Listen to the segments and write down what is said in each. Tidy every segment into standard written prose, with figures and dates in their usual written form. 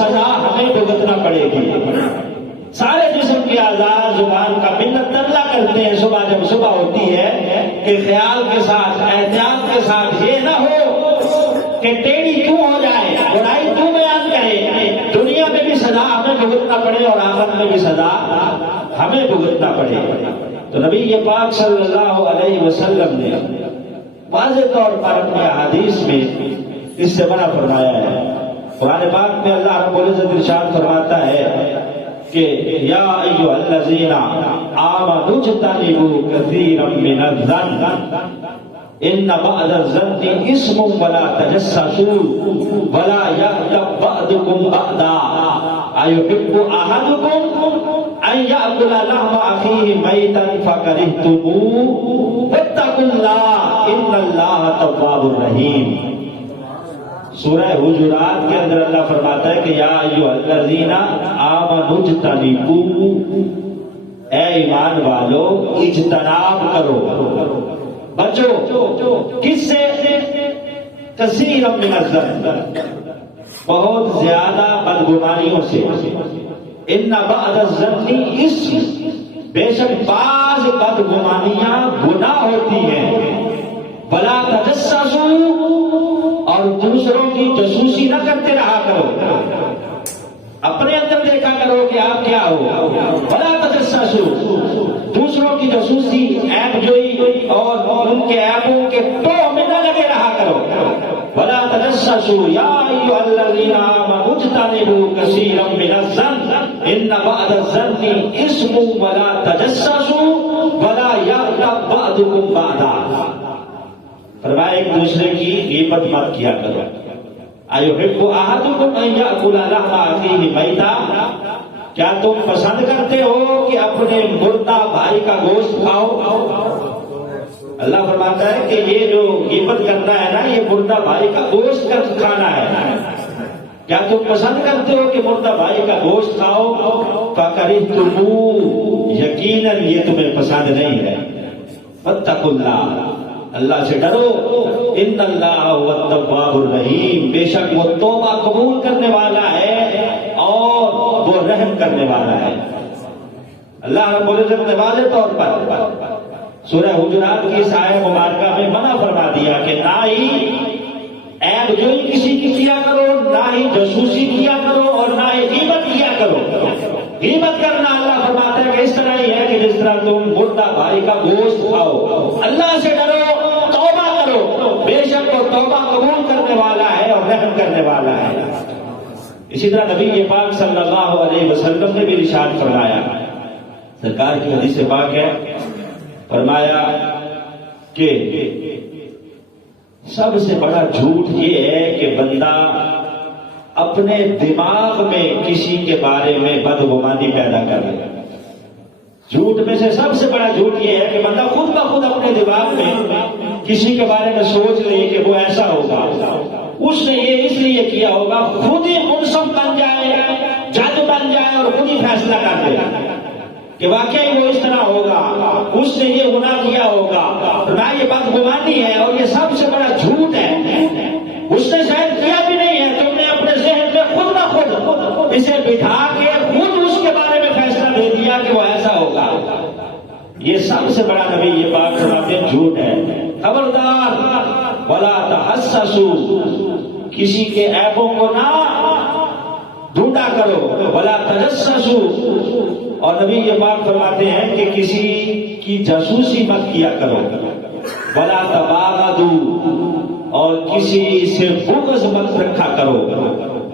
سزا ہمیں بھگتنا پڑے گی۔ سارے جسم کے اعضاء زبان کا منت ترلا کرتے ہیں صبح جب صبح ہوتی ہے کہ خیال کے ساتھ احتیاط کے ساتھ یہ نہ ہو کہ ٹیڑھی کیوں ہو جائے، برائی کیوں بیان کرے، دنیا میں بھی سزا ہمیں بھگتنا پڑے اور آخرت میں بھی سزا ہمیں بھگتنا پڑے۔ تو نبی پاک صلی اللہ علیہ وسلم نے واضح طور پر اپنے احادیث میں اس سے منع فرمایا ہے۔ قرآن پاک میں اللہ رب العزت ارشاد فرماتا ہے کہ یا ایھا الذین آمنوا اجتنبوا کثیرا من الظن ان بعض الظن اسم ولا تجسسوا ولا یغتب بعضکم بعضا ایحب احدکم ان یأکل لحم اخیہ میتا فکرہتموہ واتقوا اللہ ان اللہ تواب الرحیم۔ سورہ حجرات کے اندر اللہ فرماتا ہے کہ یا ایھا الذین آمنوا اجتنبوا، اے ایمان والو اجتناب کرو، بچو کس سے؟ کثیر من الظن، بہت زیادہ بدگمانیوں سے۔ ان بعض الظن اسم، بے شک بعض بدگمانیاں گناہ ہوتی ہیں۔ ولا تجسسوا، اور دوسروں کی جاسوسی نہ کرتے رہا کرو، اپنے اندر دیکھا کرو کہ آپ کیا ہو۔ ولا تجسسوا، دوسروں کی جاسوسی، عیب جوئی اور ان کے عیبوں کے ٹو میں نہ لگے رہا کرو۔ ولا تجسسوا یا ایھا الذین آمنوا اجتنبوا کثیرا من الظن ان بعض الظن اسم ولا تجسسوا ولا یغتب بعضکم بعضا۔ فرمایا ایک دوسرے کی غیبت مت کیا کرو۔ ایحب احدکم ان یأکل لحم اخیہ میتا، کیا تم پسند کرتے ہو کہ اپنے مردہ بھائی کا گوشت کھاؤ؟ اللہ فرماتا ہے کہ یہ جو غیبت کرنا ہے نا، یہ مردہ بھائی کا گوشت کھانا ہے۔ کیا تم پسند کرتے ہو کہ مردہ بھائی کا گوشت کھاؤ؟ فکرہتموہ، یقیناً یہ تمہیں پسند نہیں ہے۔ واتقوا اللہ، اللہ سے ڈرو۔ ان اللہ هو التواب الرحیم، بے شک وہ توبہ قبول کرنے والا ہے اور وہ رحم کرنے والا ہے۔ اللہ رب العزت نے واضح طور پر سورہ حجرات کی اس آیت مبارکہ میں منع فرما دیا کہ نہ ہی عیب جوئی کسی کی کیا کرو، نہ ہی جاسوسی کیا کرو، اور نہ ہی غیبت کیا کرو۔ غیبت کرنا اللہ فرماتا ہے کہ اس طرح ہی ہے کہ جس طرح تم مردہ بھائی کا گوشت کھاؤ۔ اللہ سے ڈرو، توبہ کرو، بے شک وہ توبہ قبول کرنے والا ہے اور رحم کرنے والا ہے۔ اسی طرح نبی پاک صلی اللہ علیہ وسلم نے بھی ارشاد فرمایا، سرکار کی حدیث پاک ہے، فرمایا کہ سب سے بڑا جھوٹ یہ ہے کہ بندہ اپنے دماغ میں کسی کے بارے میں بدگمانی پیدا کر لے۔ جھوٹ میں سے سب سے بڑا جھوٹ یہ ہے کہ بندہ خود بخود اپنے دماغ میں کسی کے بارے میں سوچ لے کہ وہ ایسا ہوگا، اس نے یہ اس لیے کیا ہوگا، خود ہی منصف بن جائے، جج بن جائے اور خود ہی فیصلہ کر دے کہ واقعی وہ اس طرح ہوگا، اس نے یہ گناہ کیا ہوگا۔ نہ یہ بدگمانی ہے اور یہ سب سے بڑا جھوٹ ہے۔ اس نے شاید کیا بھی نہیں ہے، تم نے اپنے ذہن میں خود بخود اسے بٹھا کے خود اس کے بارے میں فیصلہ دے دیا کہ وہ ایسا ہوگا۔ یہ سب سے بڑا نبی پاک فرماتے ہیں جھوٹ ہے۔ خبردار، ولا تحسسوا، کسی کے عیبوں کو نہ ڈھونڈا کرو، ولا تجسسوا، اور نبی پاک فرماتے ہیں کہ کسی کی جاسوسی مت کیا کرو، ولا تباغضوا، اور کسی سے بغض مت رکھا کرو،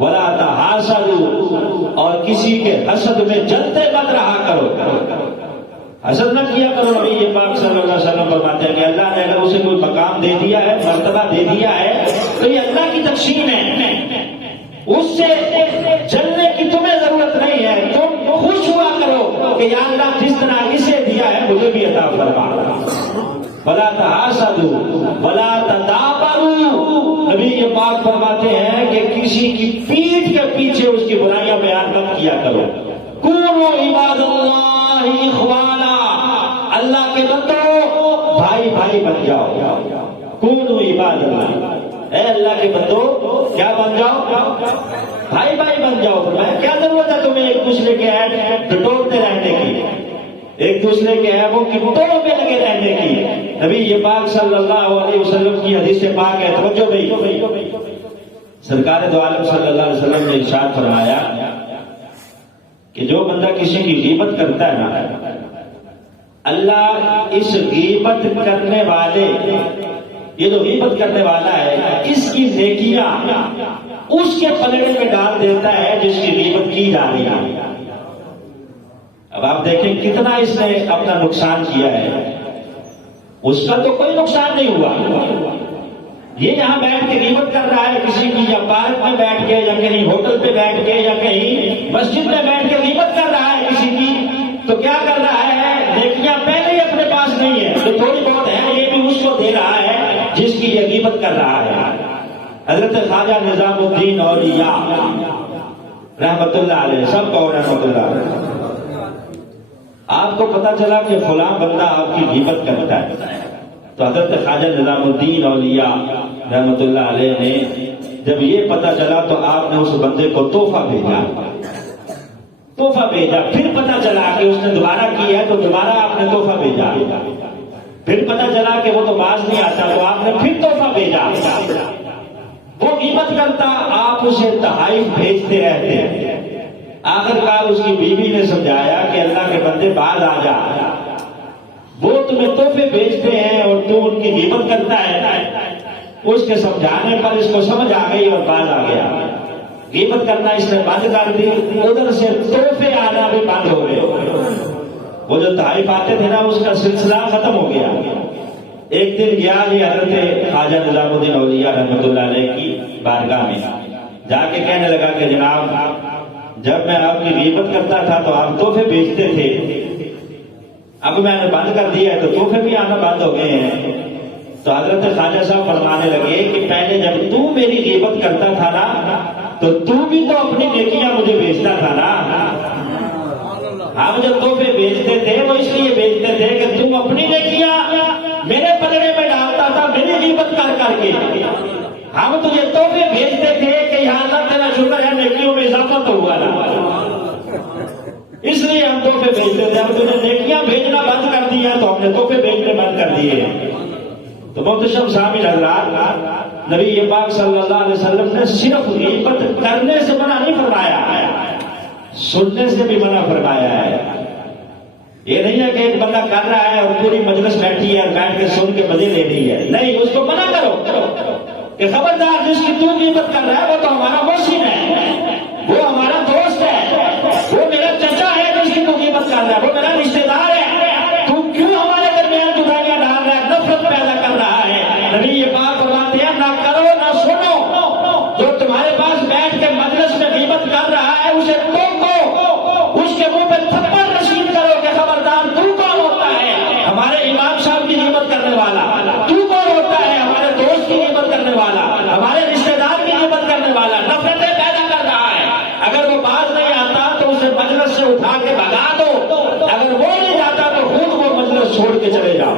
ولا تحاسدوا، اور کسی کے حسد میں جلتے مت رہا کرو، حسد نہ کیا کرو۔ نبی پاک صلی اللہ علیہ وسلم فرماتے ہیں کہ اللہ نے اگر اسے کوئی مقام دے دیا ہے، مرتبہ دے دیا ہے، تو یہ اللہ کی تقسیم ہے، اس سے جلنے کی تمہیں ضرورت نہیں ہے۔ تم خوش ہوا کرو کہ یا اللہ جس طرح اسے دیا ہے مجھے بھی عطا فرما۔ ولا تحاسدوا ولا تدابروا، نبی پاک فرماتے ہیں کہ کسی کی پیٹھ کے پیچھے اس کی برائیاں بیان مت کیا کرو۔ کونوا عباد اللہ اخوانا، اللہ کے بندو بھائی بھائی بن جاؤ۔ کونوا عباد اللہ، اے اللہ کے بندو کیا بن جاؤ؟ بھائی بھائی بن جاؤ۔ فرمایا کیا ضرورت ہے تمہیں ایک دوسرے کے عیب ٹٹولتے رہنے کی، ایک دوسرے کے عیبوں کی ٹولوں پہ لگے رہنے کی؟ نبی یہ پاک صلی اللہ علیہ وسلم کی حدیث پاک ہے، توجہ بھائی، سرکار دو عالم صلی اللہ علیہ وسلم نے ارشاد فرمایا کہ جو بندہ کسی کی غیبت کرتا ہے نا، اللہ اس غیبت کرنے والے، یہ جو غیبت کرنے والا ہے، اس کی نیکیاں اس کے پلڑے میں ڈال دیتا ہے جس کی غیبت کی جا رہی ہے۔ اب آپ دیکھیں کتنا اس نے اپنا نقصان کیا ہے، اس کا تو کوئی نقصان نہیں ہوا۔ یہ یہاں بیٹھ کے غیبت کر رہا ہے کسی کی، یا پارک میں بیٹھ کے، یا کہیں ہوٹل پہ بیٹھ کے، یا کہیں مسجد میں بیٹھ کے غیبت کر رہا ہے کسی کی، تو کیا کر رہا ہے؟ نیکیاں پہلے ہی اپنے پاس نہیں ہے، جو تھوڑی بہت ہے یہ بھی اس کو دے رہا ہے جس کی یہ غیبت کر رہا ہے۔ حضرت خواجہ نظام الدین اولیاء رحمت اللہ علیہ، سب کو رحمت اللہ علیہ، آپ کو پتا چلا کہ فلاں بندہ آپ کی غیبت کرتا ہے، تو حضرت خواجہ نظام الدین اولیاء رحمت اللہ علیہ نے جب یہ پتا چلا تو آپ نے اس بندے کو تحفہ بھیجا، پھر پتا چلا کہ اس نے دوبارہ کی ہے تو دوبارہ آپ نے تحفہ بھیجا، پھر پتا چلا کہ وہ تو باز نہیں آتا تو آپ نے پھر تحفہ بھیجا۔ وہ غیبت کرتا، آپ اسے تحائف بھیجتے رہتے، آخرکار اس کی بیوی نے سمجھایا کہ اللہ کے بندے باز آ جا، وہ تمہیں تحفے بھیجتے ہیں اور تو ان کی غیبت کرتا ہے۔ اس کے سمجھانے پر اس کو سمجھ آ گئی اور باز آ گیا، غیبت کرنا اس نے بند کر دی، ادھر سے تحفے آنا بھی بند ہو گئے، وہ جو تحائف آتے تھے نا اس کا سلسلہ ختم ہو گیا۔ ایک دن گیا جی حضرت خواجہ نظام الدین اولیاء رحمت اللہ علیہ کی بارگاہ میں، جا کے کہنے لگا کہ جناب جب میں آپ کی غیبت کرتا تھا تو آپ تحفے بھیجتے تھے، اب میں نے بند کر دیا ہے تو تحفے بھی آنا بند ہو گئے ہیں۔ تو حضرت خواجہ صاحب فرمانے لگے کہ پہلے جب تو میری غیبت کرتا تھا نا تو بھی تو اپنی نیکیاں مجھے بھیجتا تھا نا، ہم جو تحفے بھیجتے تھے وہ اس لیے بھیجتے تھے کہ تم اپنی نیکیاں میرے پلڑے میں ڈالتا تھا میری غیبت کر کر کے، ہم تجھے تحفے بھیجتے تھے کہ یا اللہ تیرا شکر ہے نیکیوں میں اضافہ تو ہوا نا، اس لیے ہم تحفے بھیجتے تھے، اب تم نے نیکیاں بھیجنا بند کر دیا تو ہم نے تحفے بھیجنے بند کر دیے۔ تو محترم سامعین حضرات، نبی پاک صلی اللہ علیہ وسلم نے صرف غیبت کرنے سے منع نہیں فرمایا، سننے سے بھی منع فرمایا ہے۔ یہ نہیں ہے کہ ایک بندہ کر رہا ہے اور پوری مجلس بیٹھی ہے اور بیٹھ کے سن کے مزے لے رہی ہے، نہیں، اس کو منع کرو کہ خبردار جس کی تو غیبت کر رہا ہے وہ تو ہمارا محسن ہے، وہ ہمارا دوست ہے، وہ میرا چچا ہے جس کی تو غیبت کر رہا ہے، وہ میرا رشتے دار ہے، تو کیوں ہمارے درمیان جدائیاں ڈال رہا ہے، نفرت پیدا کر رہا ہے؟ نبی یہ بات فرماتے ہیں نہ کرو نہ سنو، جو تمہارے پاس بیٹھ کے مجلس میں غیبت کر رہا ہے اسے ٹوکو، اس کے منہ پہ تھپڑ رسید کرو کہ خبردار تو کون ہوتا ہے ہمارے امام صاحب کی غیبت کرنے والا، تو کون ہوتا ہے ہمارے دوست کی غیبت کرنے والا، ہمارے رشتے دار کی غیبت کرنے والا، نفرتیں پیدا کر رہا ہے۔ اگر وہ باز نہیں آتا تو اسے مجلس سے اٹھا کے بھگا دو، اگر وہ نہیں جاتا تو خود وہ مجلس چھوڑ کے چلے جاؤ،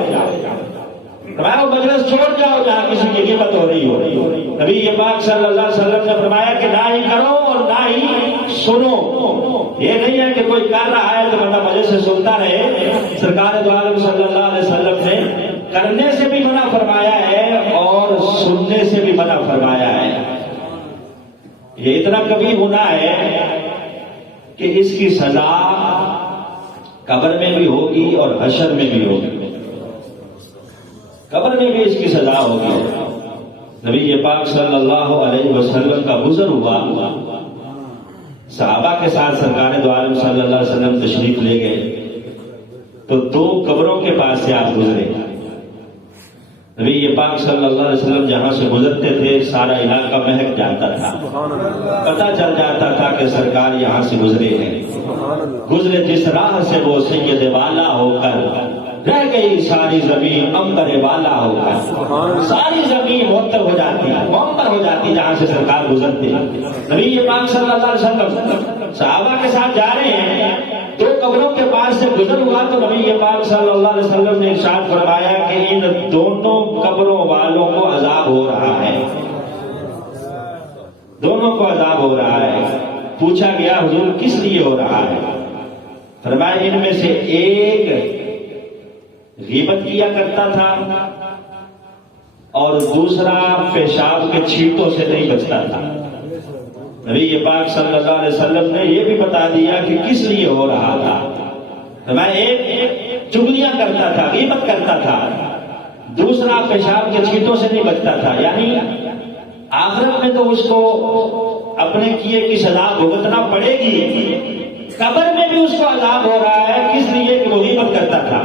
وہ مجلس چھوڑ جاؤ جہاں کسی کی غیبت ہو رہی ہو۔ نبی یہ پاک صلی اللہ علیہ وسلم نے فرمایا کہ نہ ہی کرو اور نہ ہی سنو، یہ نہیں ہے کہ کوئی کر رہا ہے تو بندہ مزے سے سنتا رہے، سرکار دو عالم صلی اللہ علیہ وسلم نے کرنے سے بھی منع فرمایا ہے اور سننے سے بھی منع فرمایا ہے۔ یہ اتنا کبھی ہونا ہے کہ اس کی سزا قبر میں بھی ہوگی اور حشر میں بھی ہوگی، قبر میں بھی اس کی سزا ہوگی۔ نبی پاک صلی اللہ علیہ وسلم کا گزر ہوا، صحابہ کے ساتھ سرکار دو عالم صلی اللہ علیہ وسلم تشریف لے گئے تو دو قبروں کے پاس سے آپ گزرے۔ نبی پاک صلی اللہ علیہ وسلم جہاں سے گزرتے تھے سارا علاقہ مہک جاتا تھا، پتہ چل جاتا تھا کہ سرکار یہاں سے گزرے ہیں۔ گزرے جس راہ سے وہ سید والا ہو کر رہ گئی ساری زمین امبر والا ہو کر، ساری زمین معطر ہو جاتی، معطر ہو جاتی جہاں سے سرکار گزرتے۔ نبی پاک صلی اللہ علیہ وسلم صحابہ کے ساتھ جا رہے ہیں، دو قبروں کے پاس سے گزر ہوا تو نبی پاک صلی اللہ علیہ وسلم نے ارشاد فرمایا کہ ان دونوں قبروں والوں کو عذاب ہو رہا ہے، دونوں کو عذاب ہو رہا ہے۔ پوچھا گیا حضور کس لیے ہو رہا ہے؟ فرمایا ان میں سے ایک غیبت کیا کرتا تھا اور دوسرا پیشاب کے چھینٹوں سے نہیں بچتا تھا۔ نبی پاک صلی اللہ علیہ وسلم نے یہ بھی بتا دیا کہ کس لیے ہو رہا تھا۔ فرمایا ایک چغلیاں کرتا تھا، غیبت کرتا تھا، دوسرا پیشاب کے چھینٹوں سے نہیں بچتا تھا، یعنی آخرت میں تو اس کو اپنے کیے کی سزا بھگتنا پڑے گی، قبر میں بھی اس کو عذاب ہو رہا ہے۔ کس لیے کہ وہ غیبت کرتا تھا۔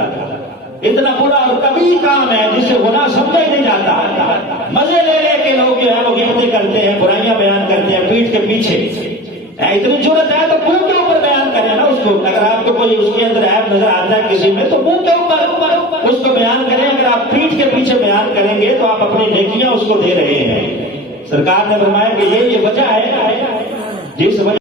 اتنا برا اور کبھی کام ہے جس سے گناہ سمجھا ہی نہیں جاتا، مزے لے لے کے لوگ جو ہے وہ غیبتیں کرتے ہیں، برائیاں بیان کرتے ہیں پیٹھ کے پیچھے۔ اتنی ضرورت ہے تو منہ کے اوپر بیان کریں نا اس کو۔ اگر آپ کو کوئی اس کے اندر عیب نظر آتا ہے کسی میں تو منہ کے اوپر اس کو بیان کریں۔ اگر آپ پیٹھ کے پیچھے بیان کریں گے تو آپ اپنی نیکیاں اس کو دے رہے ہیں۔ سرکار نے فرمایا کہ یہ وجہ ہے جس وجہ